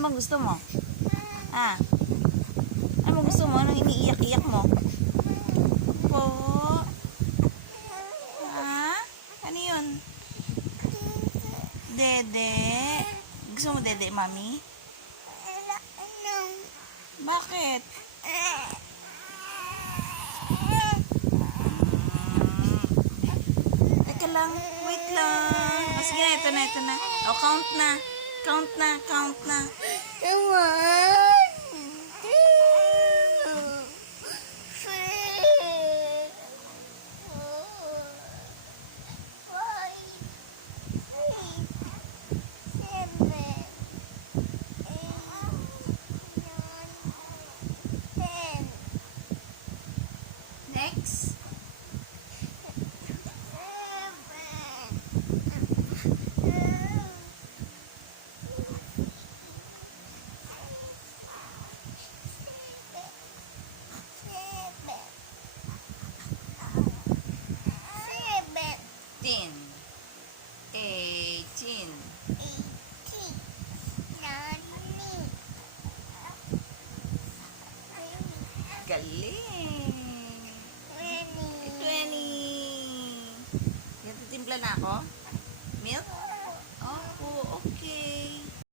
bang gusto mo? Ah? Ano bang gusto mo? Anong iniiyak-iyak mo? Po? Ha? Ano yun? Dede? Gusto mo dede, mami? Bakit? Teka lang, wait lang. O, sige na, ito na, ito na. O, count na. Count na, count na. Next. Tin. 18. Galing. 20. Yan, titimpla na ako? Milk? Opo, okay.